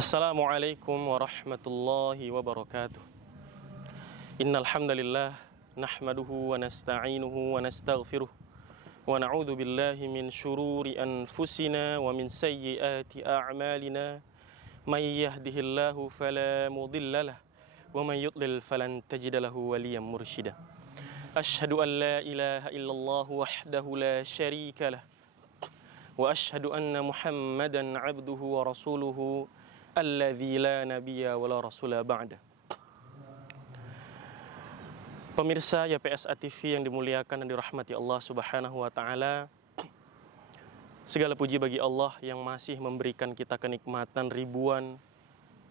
Assalamualaikum warahmatullahi wabarakatuh. Innal hamdalillah nahmaduhu wa nasta'inuhu wa nastaghfiruh wa na'udzu billahi min shururi anfusina wa min sayyiati a'malina. May yahdihillahu fala mudhillalah wa may yudlil falan tajida lahu waliyan mursyida. Asyhadu an la ilaha illallah wahdahu la syarika lah wa asyhadu anna Muhammadan 'abduhu wa rasuluhu alladzi la nabiyya wa la rasula ba'da. Pemirsa YPSA TV yang dimuliakan dan dirahmati Allah Subhanahu wa taala. Segala puji bagi Allah yang masih memberikan kita kenikmatan ribuan,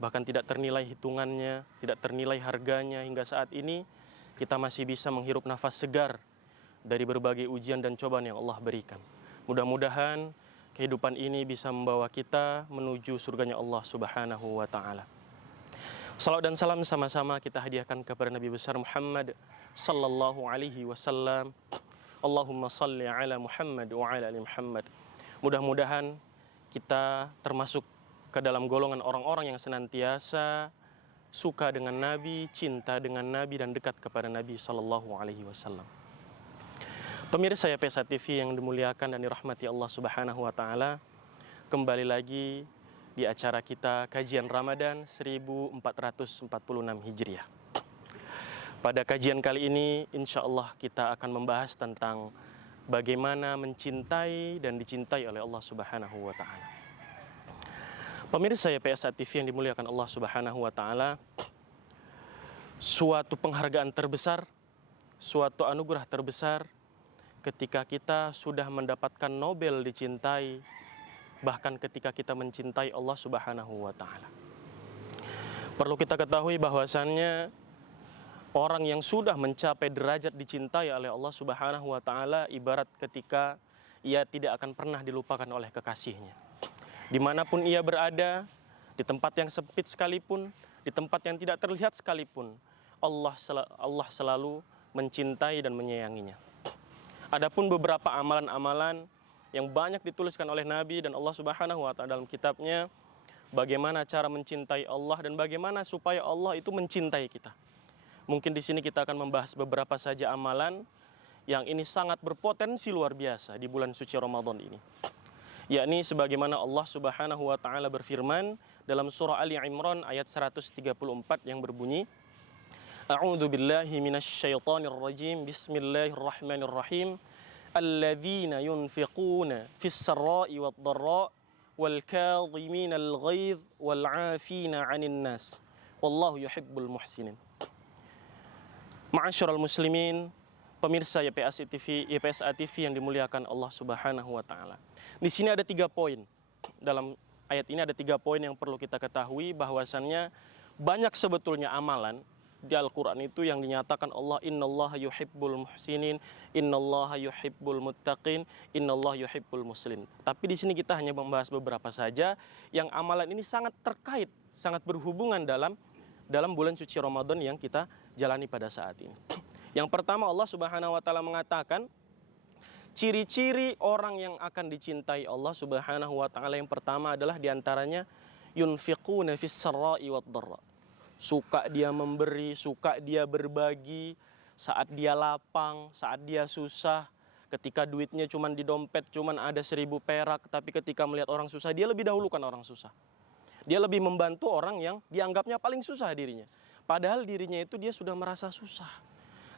bahkan tidak ternilai hitungannya, tidak ternilai harganya hingga saat ini kita masih bisa menghirup nafas segar dari berbagai ujian dan cobaan yang Allah berikan. Mudah-mudahan kehidupan ini bisa membawa kita menuju surganya Allah Subhanahu wa taala. Salawat dan salam sama-sama kita hadiahkan kepada Nabi besar Muhammad sallallahu alaihi wasallam. Allahumma salli ala Muhammad wa ala ali Muhammad. Mudah-mudahan kita termasuk ke dalam golongan orang-orang yang senantiasa suka dengan Nabi, cinta dengan Nabi dan dekat kepada Nabi sallallahu alaihi wasallam. Pemirsa YPSA TV yang dimuliakan dan dirahmati Allah Subhanahu wa taala, kembali lagi di acara kita kajian Ramadan 1446 Hijriah. Pada kajian kali ini insya Allah kita akan membahas tentang bagaimana mencintai dan dicintai oleh Allah Subhanahu wa taala. Pemirsa YPSA TV yang dimuliakan Allah Subhanahu wa taala, suatu penghargaan terbesar, suatu anugerah terbesar ketika kita sudah mendapatkan Nobel dicintai, bahkan ketika kita mencintai Allah Subhanahu wa taala. Perlu kita ketahui bahwasannya orang yang sudah mencapai derajat dicintai oleh Allah Subhanahu wa taala ibarat ketika ia tidak akan pernah dilupakan oleh kekasihnya. Dimanapun ia berada, di tempat yang sempit sekalipun, di tempat yang tidak terlihat sekalipun, Allah selalu mencintai dan menyayanginya. Adapun beberapa amalan-amalan yang banyak dituliskan oleh Nabi dan Allah Subhanahu wa taala dalam kitabnya, bagaimana cara mencintai Allah dan bagaimana supaya Allah itu mencintai kita. Mungkin di sini kita akan membahas beberapa saja amalan yang ini sangat berpotensi luar biasa di bulan suci Ramadan ini. Yakni sebagaimana Allah Subhanahu wa taala berfirman dalam surah Ali Imran ayat 134 yang berbunyi, A'udzu billahi minasyaitonir rajim. Bismillahirrahmanirrahim. Alladzina yunfiquna fis sarra'i wad dharra wal kadhiminal ghaidh wal 'afina 'anil nas. Wallahu yuhibbul muhsinin. Ma'asyiral muslimin, pemirsa YPSA TV yang dimuliakan Allah Subhanahu wa taala. Di sini ada 3 poin. Dalam ayat ini ada 3 poin yang perlu kita ketahui bahwasannya banyak sebetulnya amalan di Al-Quran itu yang dinyatakan Allah, innallaha yuhibbul muhsinin, innallaha yuhibbul muttaqin, innallaha yuhibbul muslimin. Tapi di sini kita hanya membahas beberapa saja yang amalan ini sangat terkait, sangat berhubungan dalam bulan suci Ramadan yang kita jalani pada saat ini. Yang pertama, Allah Subhanahu wa taala mengatakan ciri-ciri orang yang akan dicintai Allah Subhanahu wa taala, yang pertama adalah diantaranya yunfiquna fis sarra'i wad dharra. Suka dia memberi, suka dia berbagi saat dia lapang, saat dia susah. Ketika duitnya cuman di dompet cuman ada 1000 perak, tapi ketika melihat orang susah dia lebih dahulukan orang susah. Dia lebih membantu orang yang dianggapnya paling susah dirinya. Padahal dirinya itu dia sudah merasa susah.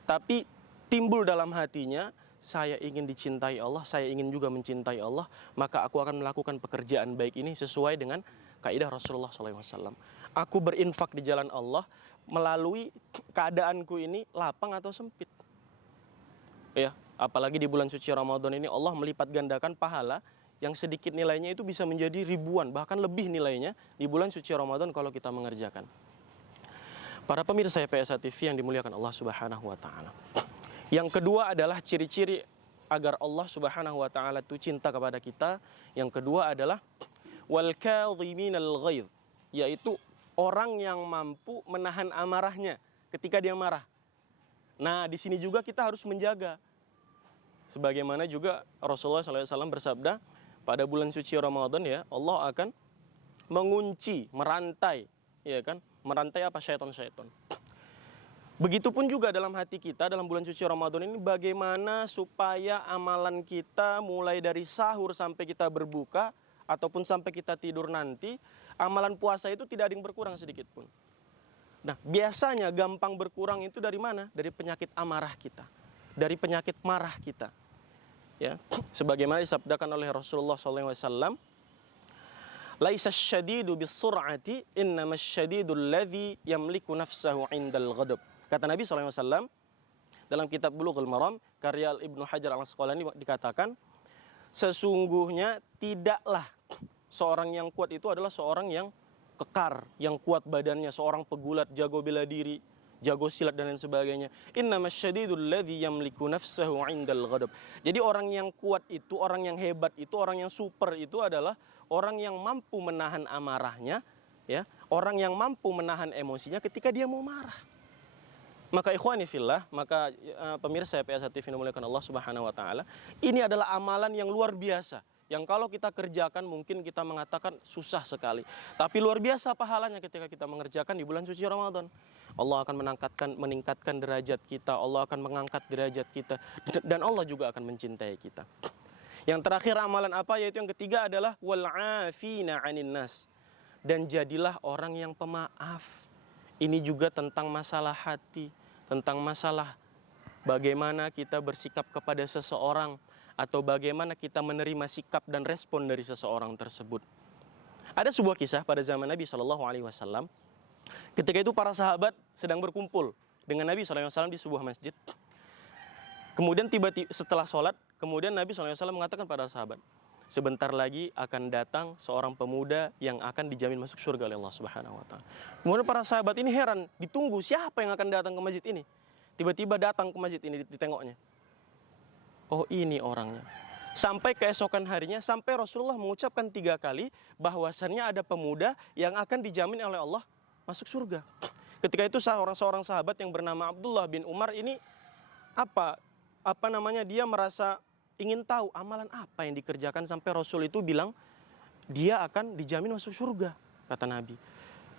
Tapi timbul dalam hatinya, saya ingin dicintai Allah, saya ingin juga mencintai Allah, maka aku akan melakukan pekerjaan baik ini sesuai dengan kaidah Rasulullah SAW. Aku berinfak di jalan Allah melalui keadaanku ini lapang atau sempit. Ya, apalagi di bulan suci Ramadan ini Allah melipat gandakan pahala yang sedikit nilainya itu bisa menjadi ribuan, bahkan lebih nilainya di bulan suci Ramadan kalau kita mengerjakan. Para pemirsa YPSA TV yang dimuliakan Allah Subhanahu wa taala. Yang kedua adalah ciri-ciri agar Allah Subhanahu wa taala itu cinta kepada kita. Yang kedua adalah wal kadhiminal ghaidh, yaitu orang yang mampu menahan amarahnya ketika dia marah. Nah, di sini juga kita harus menjaga. Sebagaimana juga Rasulullah SAW bersabda, pada bulan suci Ramadan ya, Allah akan mengunci, merantai, ya kan? Merantai apa? Syaitan-syaitan. Begitupun juga dalam hati kita dalam bulan suci Ramadan ini, bagaimana supaya amalan kita mulai dari sahur sampai kita berbuka ataupun sampai kita tidur nanti, amalan puasa itu tidak ada yang berkurang sedikit pun. Nah, biasanya gampang berkurang itu dari mana? Dari penyakit amarah kita, dari penyakit marah kita. Ya, sebagaimana disabdakan oleh Rasulullah SAW, "Laisa syadidu bis-sur'ati, innamas syadidul ladzi yamliku nafsahu 'indal ghadab." Kata Nabi SAW dalam kitab Bulughul Maram karya Ibnu Hajar Al-Asqalani dikatakan, sesungguhnya tidaklah seorang yang kuat itu adalah seorang yang kekar, yang kuat badannya, seorang pegulat, jago bela diri, jago silat dan lain sebagainya. Innamas syadidul ladzi yamliku nafsahu 'indal ghadab. Jadi orang yang kuat itu, orang yang hebat itu, orang yang super itu adalah orang yang mampu menahan amarahnya, ya, orang yang mampu menahan emosinya ketika dia mau marah. Maka ikhwani fillah, maka pemirsa PSA TV yang dimuliakan Allah Subhanahu wa taala, ini adalah amalan yang luar biasa. Yang kalau kita kerjakan mungkin kita mengatakan susah sekali. Tapi luar biasa pahalanya ketika kita mengerjakan di bulan suci Ramadan. Allah akan meningkatkan derajat kita, Allah akan mengangkat derajat kita, dan Allah juga akan mencintai kita. Yang terakhir amalan apa? Yaitu yang ketiga adalah wal 'afina 'anin nas. Dan jadilah orang yang pemaaf. Ini juga tentang masalah hati, tentang masalah bagaimana kita bersikap kepada seseorang atau bagaimana kita menerima sikap dan respon dari seseorang tersebut. Ada sebuah kisah pada zaman Nabi SAW. Ketika itu para sahabat sedang berkumpul dengan Nabi SAW di sebuah masjid. Kemudian tiba-tiba setelah sholat, kemudian Nabi SAW mengatakan pada sahabat, sebentar lagi akan datang seorang pemuda yang akan dijamin masuk surga oleh Allah Subhanahu wa taala. Kemudian para sahabat ini heran, ditunggu siapa yang akan datang ke masjid ini. Tiba-tiba datang ke masjid ini, ditengoknya. Oh, ini orangnya. Sampai keesokan harinya, sampai Rasulullah mengucapkan 3 kali bahwasannya ada pemuda yang akan dijamin oleh Allah masuk surga. Ketika itu seorang sahabat yang bernama Abdullah bin Umar ini dia merasa ingin tahu amalan apa yang dikerjakan sampai Rasul itu bilang dia akan dijamin masuk surga, kata Nabi.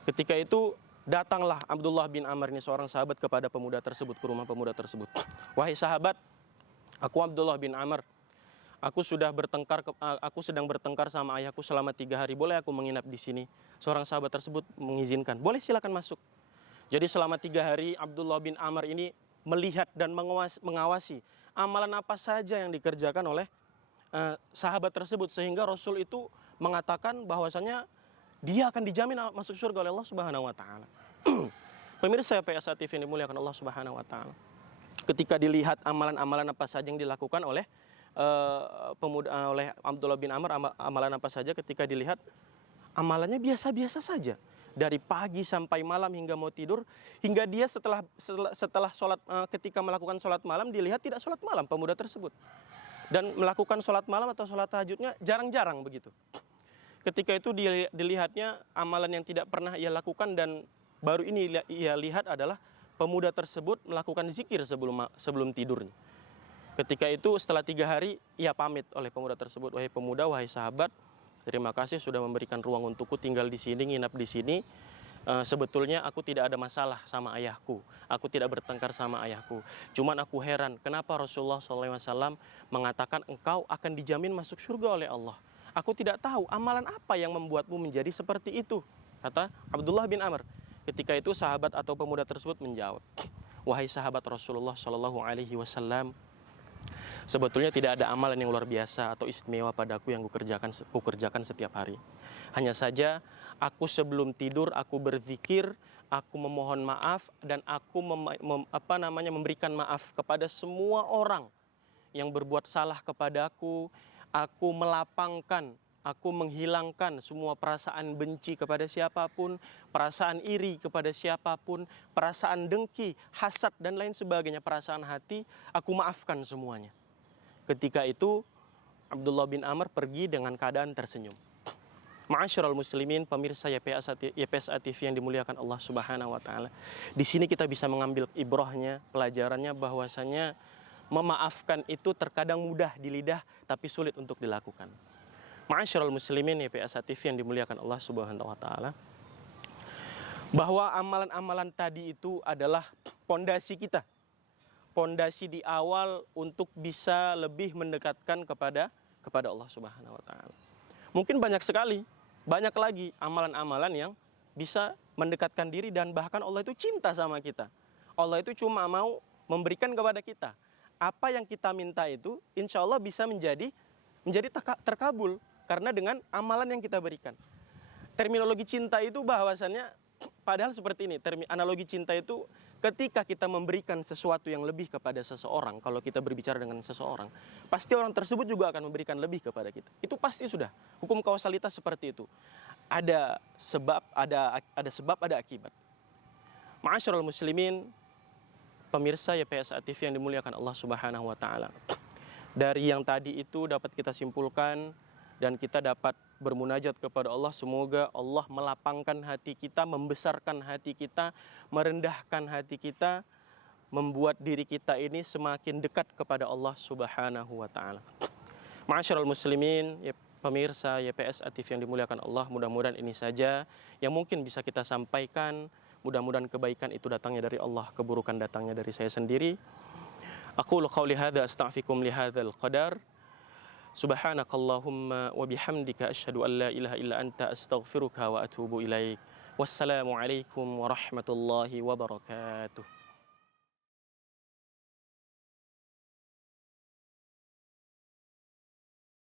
Ketika itu datanglah Abdullah bin Amr ini, seorang sahabat, kepada pemuda tersebut, ke rumah pemuda tersebut. Wahai sahabat, aku Abdullah bin Amr, aku sedang bertengkar sama ayahku selama 3 hari. Boleh aku menginap di sini? Seorang sahabat tersebut mengizinkan. Boleh, silakan masuk. Jadi selama 3 hari Abdullah bin Amr ini melihat dan mengawasi amalan apa saja yang dikerjakan oleh sahabat tersebut, sehingga Rasul itu mengatakan bahwasanya dia akan dijamin masuk surga oleh Allah Subhanahu wa taala. Pemirsa PSA TV yang dimuliakan Allah Subhanahu wa taala. Ketika dilihat amalan-amalan apa saja yang dilakukan oleh oleh Abdullah bin Amr, amalan apa saja, ketika dilihat amalannya biasa-biasa saja. Dari pagi sampai malam hingga mau tidur, hingga dia setelah sholat, ketika melakukan sholat malam, dilihat tidak sholat malam pemuda tersebut, dan melakukan sholat malam atau sholat tahajudnya jarang-jarang begitu. Ketika itu dilihatnya amalan yang tidak pernah ia lakukan, dan baru ini ia lihat adalah pemuda tersebut melakukan zikir sebelum tidurnya. Ketika itu setelah 3 hari ia pamit oleh pemuda tersebut, wahai pemuda, wahai sahabat, terima kasih sudah memberikan ruang untukku tinggal di sini, nginap di sini. Sebetulnya aku tidak ada masalah sama ayahku. Aku tidak bertengkar sama ayahku. Cuman aku heran, kenapa Rasulullah SAW mengatakan engkau akan dijamin masuk surga oleh Allah. Aku tidak tahu amalan apa yang membuatmu menjadi seperti itu, kata Abdullah bin Amr. Ketika itu sahabat atau pemuda tersebut menjawab, wahai sahabat Rasulullah SAW, sebetulnya tidak ada amalan yang luar biasa atau istimewa padaku yang kukerjakan setiap hari. Hanya saja aku sebelum tidur aku berzikir, aku memohon maaf, dan aku memberikan maaf kepada semua orang yang berbuat salah kepadaku. Aku melapangkan, aku menghilangkan semua perasaan benci kepada siapapun, perasaan iri kepada siapapun, perasaan dengki, hasad dan lain sebagainya, perasaan hati, aku maafkan semuanya. Ketika itu Abdullah bin Amr pergi dengan keadaan tersenyum. Ma'asyiral muslimin, pemirsa YPSA TV yang dimuliakan Allah Subhanahu wa taala. Di sini kita bisa mengambil ibrahnya, pelajarannya, bahwasanya memaafkan itu terkadang mudah di lidah tapi sulit untuk dilakukan. Ma'asyiral muslimin YPS TV yang dimuliakan Allah Subhanahu wa taala, bahwa amalan-amalan tadi itu adalah pondasi kita. Pondasi di awal untuk bisa lebih mendekatkan kepada Allah Subhanahu wa taala. Mungkin banyak sekali, banyak lagi amalan-amalan yang bisa mendekatkan diri, dan bahkan Allah itu cinta sama kita. Allah itu cuma mau memberikan kepada kita. Apa yang kita minta itu insya Allah bisa menjadi terkabul karena dengan amalan yang kita berikan. Terminologi cinta itu bahwasannya padahal seperti ini, analogi cinta itu ketika kita memberikan sesuatu yang lebih kepada seseorang, kalau kita berbicara dengan seseorang, pasti orang tersebut juga akan memberikan lebih kepada kita. Itu pasti sudah, hukum kausalitas seperti itu. Ada sebab, ada akibat. Ma'asyiral muslimin, pemirsa YPS TV yang dimuliakan Allah Subhanahu wa taala. Dari yang tadi itu dapat kita simpulkan dan kita dapat bermunajat kepada Allah, semoga Allah melapangkan hati kita, membesarkan hati kita, merendahkan hati kita, membuat diri kita ini semakin dekat kepada Allah Subhanahu wa taala. Ma'asyiral muslimin, pemirsa YPS TV yang dimuliakan Allah, mudah-mudahan ini saja yang mungkin bisa kita sampaikan. Mudah-mudahan kebaikan itu datangnya dari Allah, keburukan datangnya dari saya sendiri. Aqulu qauli hadza astaghfirukum li hadzal qadar. Subhanakallahumma wa bihamdika asyhadu an la ilaha illa anta astaghfiruka wa atubu ilaik. Wassalamualaikum warahmatullahi wabarakatuh.